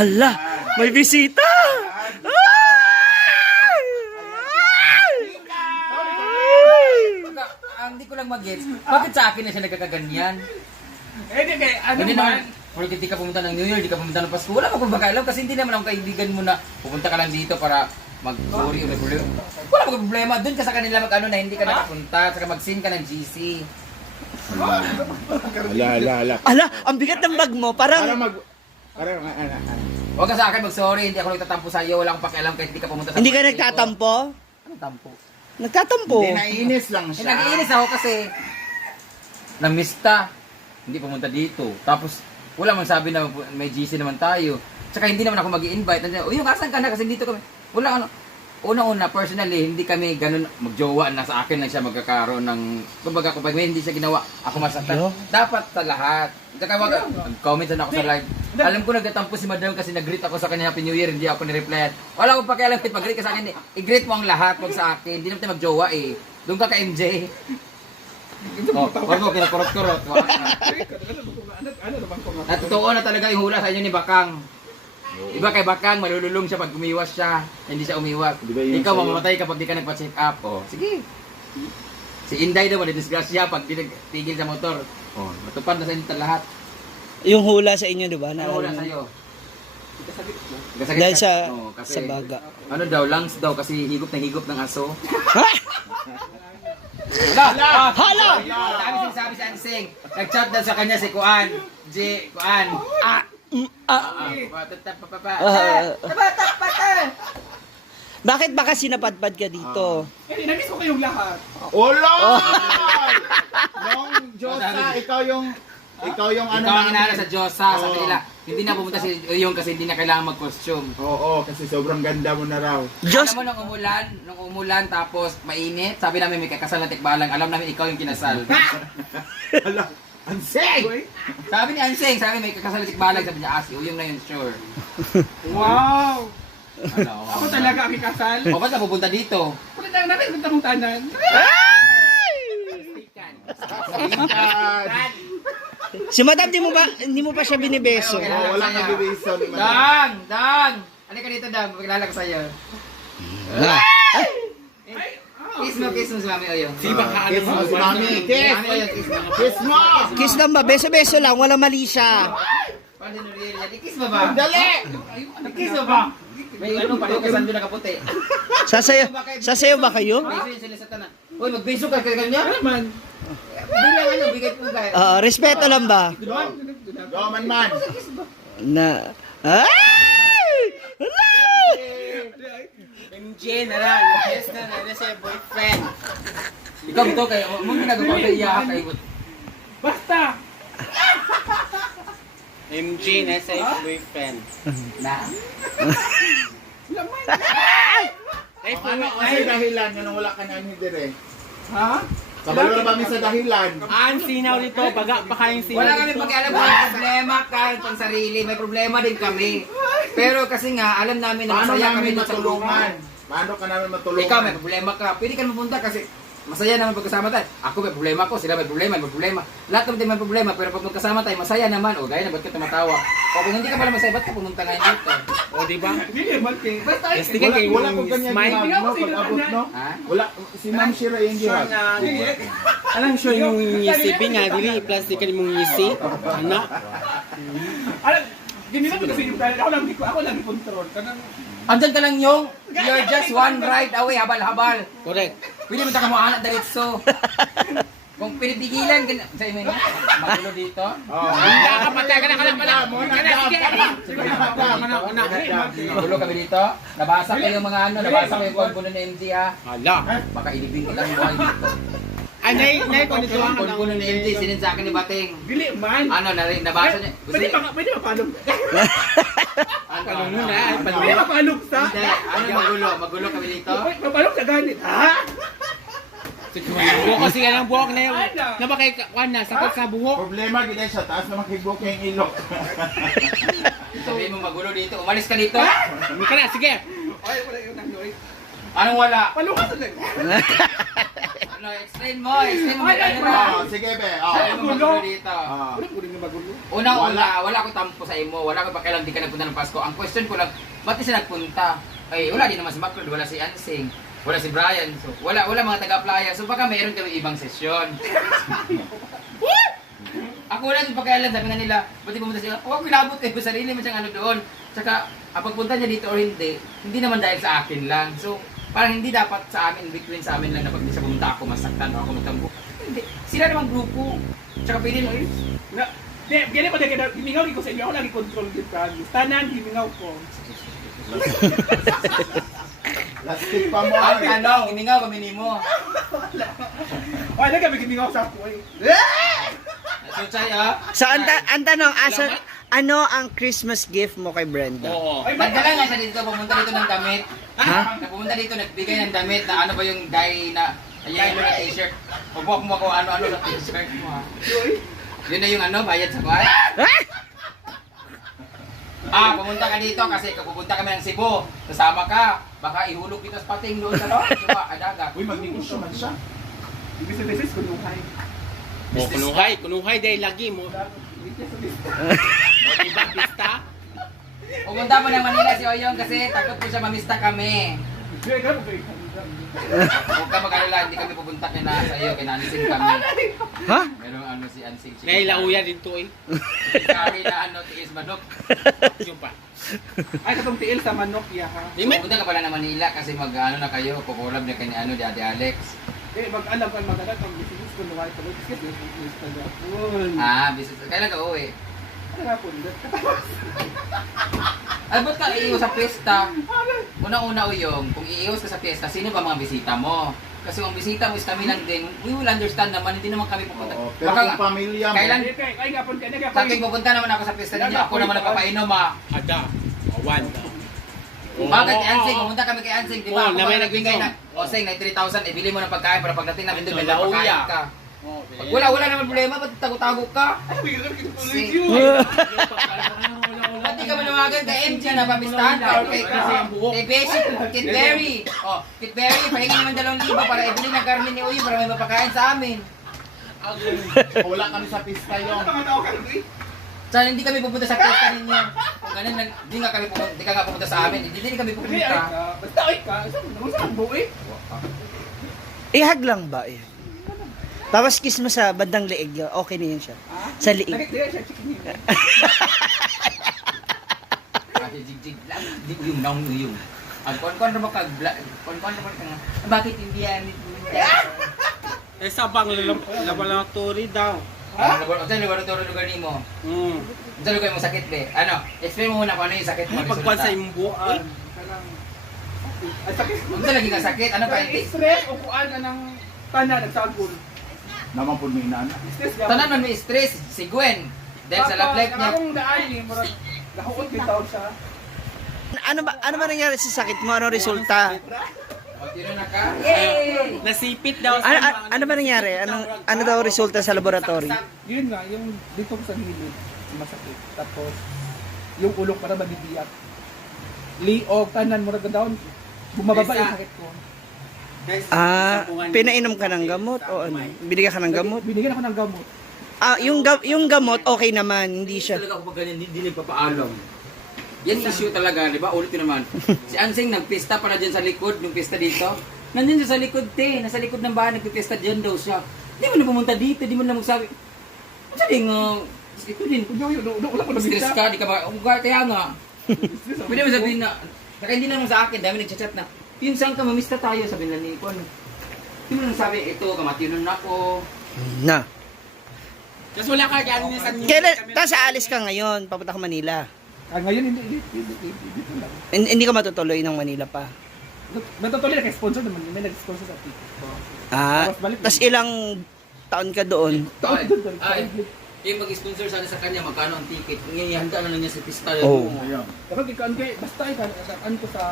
Hala, may bisita! Hindi ko lang mag-gets. Bakit sa akin na siya nagkakaganyan? Hindi kay ano Hindi man. naman, porque di ka pumunta ng New Year, di ka pumunta ng Pasko. Wala ka pang bakailaw kasi hindi naman ako kaibigan mo na pupunta ka lang dito para mag-sorry o mag-problema. Wala ka problema. Doon ka sa kanila mag-ano na hindi ka nakapunta. Saka mag-sing ka ng GC. Ala. Ala, ang bigat ng bag mo. Para Parang Huwag ka sa akin mag-sorry. Hindi ako nagtatampo sa iyo. Wala akong pakialam kahit hindi ka pumunta sa hindi ka birthday ko. nagtatampo. Anong tampo? Nagtatampo. Hindi, naiinis lang Eh, siya. nag-iinis ako kasi namista. Hindi pumunta dito. Tapos wala man sabi na may GC naman tayo. Tsaka hindi naman ako mag-i-invite. O yung kasan ka na kasi dito kami. Wala ano. Una-una, personally, hindi kami ganun magjowa na sa akin lang siya magkakaroon ng... Kumbaga, kapag may hindi siya ginawa, ako masaktan. Yo. Dapat sa lahat. Tsaka mag-comment na ako sa live. Alam ko nagtatampo si Madam kasi nag-greet ako sa kanya Happy New Year, hindi ako ni-reply. Wala akong pakialam kahit mag-greet ka sa akin. I-greet mo ang lahat, wag sa akin. Hindi naman tayo magjowa eh. Doon ka ka MJ. Wag mo, kinakurot-kurot. Ano naman ko nga? Totoo na talaga yung hula sa inyo ni Bakang. Iba kay Bakang, malululong siya pag umiwas siya. Hindi siya umiwas. Di ba yun Ikaw sa'yo? mamamatay kapag di ka nagpa-check up. Oh, sige. Si Inday daw, disgrasya pag di nagtigil sa motor. Oh, matupad na sa inyo lahat. Yung hula sa inyo, di ba? Ano hula sa'yo? Dahil sa, Oo, kasi, sa baga. Ano daw, lungs daw kasi higop na higop ng aso. Ha? Hala! Hala! Dami sinasabi si Ansing. Nag-chat daw sa kanya si Kuan. Kuan. Bakit baka sinapadpad ka dito? Hindi, namiss ko kayong lahat. Wala! Nung Diyosa, ikaw yung ano Ikaw ang namin. inaala sa Diyosa. Sabi Oo. nila, hindi na pumunta si Uyong kasi hindi na kailangan mag-costume. Oo, kasi sobrang ganda mo na raw. Diyos, Alam mo, nung umulan tapos mainit, sabi namin may kakasal na tikbalang. Alam namin ikaw yung kinasal. Hala, Anseng! Sabi ni Anseng, sabi may kakasal na tikbalang. Sabi niya, si Uyong na yun, sure. Wow! Ano, Ako talaga ang ikasal. O, ba't ka pupunta dito? Kung na namin punta mong tanan. si madam, hindi mo pa siya binibeso. Oo, walang nag-iwiso ni Madam. Dang! Dang! Halika dito, Dang. Magkilala ko sa'yo. Kiss mo si Mami Oyong. Kiss mo si Mami. Kiss! Mami Oyong, kiss mo. Kiss mo! Kiss lang ba? Beso-beso lang, wala mali siya. Paano nuriyan yan? Kiss mo ba? Dali! Kiss mo ba? May ano, pareho ka sando na kaputi. Sasayo ba kayo? Beso yun sila sa tanan. Uy, magbeso ka kay kanya? Man. Bilang ano, bigay po ba? Respeto lang ba? Go, man. Na... Ay! MJ na lang. Yes na siya boyfriend. Ikaw ito kayo. Mo ginagawa ka iyak kayo. Basta! MJ na sa boyfriend. Na. Laman! Ano kasi dahilan nung wala ka namin dire? Ha? Kabalo na kami sa dahilan. Ang sinaw dito, baga pa kayong sinaw Wala kami pakialam kung may problema kahit pang sarili. May problema din kami. Pero kasi nga, alam namin na Paano masaya kami namin doon sa matulungan? tulungan. Paano ka namin matulungan? Ikaw may problema ka. Pwede ka mapunta kasi masaya naman pagkasama tayo. Ako may problema ko, sila may problema. Lahat kami tayo may problema. Pero pag magkasama tayo, masaya naman. O gaya na, ba't ka tumatawa? O kung hindi ka pala masaya, ba't ka pumunta ngayon dito? O diba? Hindi, man kay. Basta Yes, Wala, kayo wala ko ganyan smile. gihag, no? Pag abot, no? Ha? Wala, si Ma'am Shira yung gihag. Alam sure yung ngisi nga, dili plastic ka mong ngisi. Anak. Alam, ganito ko kasi yung plan. Ako lang di control. Kanang Andyan ka lang yung, you're just one ride away, habal-habal. Correct. Pwede mo ka mo anak diretso. Kung pinipigilan, sa inyo yun, magulo dito. Oo. Kapatay ka na pala. Magulo kami dito. Nabasa ko yung mga ano, nabasa ko yung konpuno ni MD ha. Hala. Baka ilibing kita ng buhay dito. Ay, nay, kung ito ang Konpuno ni MD, sinin sa akin ni Bating. dili man. Ano, nabasa niya. Pwede mapalong. Ano muna, Pwede mapalong sa. Hindi, ano magulo kami dito. Mapalong sa ganit. Ha? buhok kasi yan ang buhok na yun. Na ba kay Juan na, sakit sa buhok. Problema, gina sa taas na makibok yung ilok. Sabihin mo magulo dito, umalis ka dito. Kami ka na, sige. Ay, wala yung nanoy. Anong wala? Palong ka sa Ano, explain mo ano na. Sige, be. Ano mo magulo dito? Wala ko rin yung magulo. Wala akong tampo sa imo, wala ko pakialam di ka nagpunta ng Pasko. Ang question ko lang, ba't di siya nagpunta? Ay, wala din naman si Macron, wala si Ansing, wala si Brian. So, wala mga taga-playa. So baka mayroon kami ibang sesyon. Ako wala din pakialam, sabi nga nila, ba't di pumunta siya? Huwag pinabot kayo, sarili mo siyang ano doon. Tsaka, ang pagpunta niya dito or hindi naman dahil sa akin lang. So, parang hindi dapat sa amin, between sa amin lang na pag di siya pumunta ako, masaktan ako magtambo. Hindi, sila namang grupo. Tsaka pwede mo, Gani pa din kaya himingaw ko sa inyo, ako lagi control din promise. Tanan, himingaw ko. Lastik pa mo. ang tanong, hiningaw kami ni mo. Ay, nagkabi himingaw sa ako eh. So, Chay, ah. So, ang tanong, ano ang Christmas gift mo kay Brenda? Oo. Ay, Nagdala nga siya dito, pumunta dito ng damit. Ha? Pumunta dito, nagbigay ng damit na ano ba yung dye na yellow na t-shirt. Pagbuwak mo kung ano-ano sa t-shirt mo ha. Yun na yung ano, bayad sa kwan. Pumunta ka dito kasi pupunta kami ng Cebu. Kasama ka. Baka ihulog kita sa pating doon sa adaga. Uy, magnegosyo man siya. Ibis-ibis ko nung hay. Oh, kunuhay dahil lagi mo. O diba, bista? Pumunta mo ng Manila si Oyong kasi takot po siya mamista kami. Huwag ka mag-alala, hindi kami pupunta kina sa iyo, kina Ansing kami. Ha? Merong ano si Ansing. Ngayon lauya dito eh. Kari na ano, tiis manok. Yung pa. Ay, katong tiil sa manok, ya ha. Pupunta ka pala ng Manila kasi mag-ano na kayo, kukulab na kanya ano, di Ate Alex. Eh, mag-alam ka mag-alam kang business ko nung ay pala. Biscuit, business ka na. Business. Kailan ka uwi? Ano nga po, Ay, ba't ka iiwas sa pesta? Una-una Uyong, kung iiwas ka sa pesta, sino ba mga bisita mo? Kasi kung bisita mo is kami lang din, we will understand naman, hindi naman kami pupunta. Oo, pero Baka kung pamilya mo. kailan- Ay, nga po, kaya nga sa akin pupunta naman ako sa pesta ninyo, ako naman nagpapainom Ada. Awan. Bakit kay Ansing? Pumunta kami kay Ansing, di ba? Oo, Ako lamay ba nagbigay nag-inom. na, o Sing, na 3,000, ibili mo ng pagkain para pagdating namin doon, may Lauya. pagkain ka. Pag wala naman problema, ba't tago-tago ka? Sing. Ba't di ka manawagan kay MJ na pamistahan ka? Kay Basic, Kit Berry. O, Kit Berry, pahingi naman 2,000 para ibili ng karne ni Uyo para may mapakain sa amin. Wala kami sa pista yung. Sana hindi kami pupunta sa pesta ninyo. Kung ganun lang, di ka nga pupunta sa amin, hindi kami pupunta. Basta ay ka, saan mo eh? Ihag lang ba? Ihag. Tapos kiss mo sa bandang leeg, okay na yun siya. Sa leeg. Nakit din siya, chicken yun. Kasi jig-jig lang, di uyong naong uyong. Ang kon-kon na kon-kon na ka nga, bakit hindi yan? Eh sabang laboratory daw. Saan lugar ni mo? Hmm. Saan lugar mo sakit be? Ano? Explain mo muna kung ano yung sakit mo. Pagkuhan sa imong buwan. At sakit. Kung saan lagi ka sakit, ano pa yung Stress o kuan ka ng tanan, nagsagol. Naman po may nana. Stress tanan man may stress, si Gwen. Dahil sa love life niya. Akong daan eh, murag nahuot bitaw siya. Ano ba nangyari sa sakit mo? Ano resulta? O, tino na ka? Yay! Nasipit daw Ano ba nangyari? Ano daw resulta sa laboratory? Yun nga, yung dito ko sa gilid, masakit. Tapos, yung ulong para mabibiyak. Liog, tanan, murag down. Bumababa yung sakit ko. Pinainom ka ng gamot o ano? Binigyan ka ng gamot? Binigyan ako ng gamot. Yung gamot okay naman, hindi siya. Talaga ako pag ganyan, hindi nagpapaalam. Yan issue talaga, di ba? Ulit ko naman. Si Ansing nagpista para dyan sa likod, yung pista dito. Nandun siya sa likod, te. Nasa likod ng bahay, nagpista dyan daw siya. Di mo na pumunta dito, di mo na magsabi. Sabi nga, ito din. Wala ko Stress nabisa. ka, di ka ba? Kaya nga. Pwede mo sabihin na, saka hindi naman sa akin, dami nagchat na. Pinsan ka, mamista tayo, sabi na ni Kon. Hindi mo nang sabi, ito, kamatinon ako. Na. Tapos wala ka gano'n niya sa Tapos aalis ka ngayon, papunta ka Manila. Ngayon, dito lang. Hindi ka matutuloy ng Manila pa. Natutuloy na kay sponsor naman. May nag-sponsor sa ticket. Tapos ilang taon ka doon? Yung mag-sponsor sana sa kanya, magkano ang ticket? Handa na lang niya sa pista. Oh. Ayan. Kapag ikaan kayo, basta ikaan ko sa...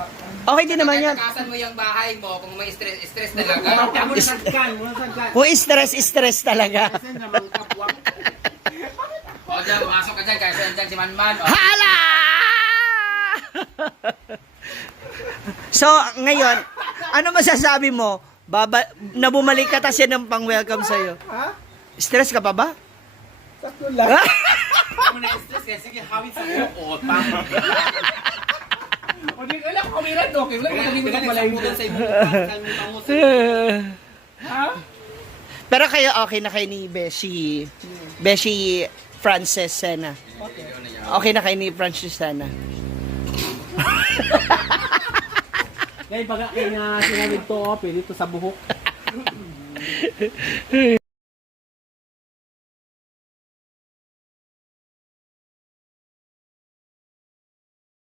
Okay din naman yan. Takasan mo yung bahay mo kung may stress talaga. Muna sagkan. Kung stress talaga. Kasi naman kapwang. O dyan, pumasok ka dyan, kasi andyan si Manman. Hala! So, ngayon, ano masasabi mo na bumalik ka tas yan ang pang-welcome sa'yo. Ha? Stress ka pa ba? Sakto lang. Ako na-stress kaya sige, hawit sa buhok ko. Tama. O di, wala ko kumiran, okay. Wala ko naging Kaya malay nagsabutan sa ibang tango sa Ha? Pero kayo okay na kayo ni Beshi Frances Sena. Okay na kayo ni Frances Sena. Kaya baga kaya nga sinabi to, dito sa buhok.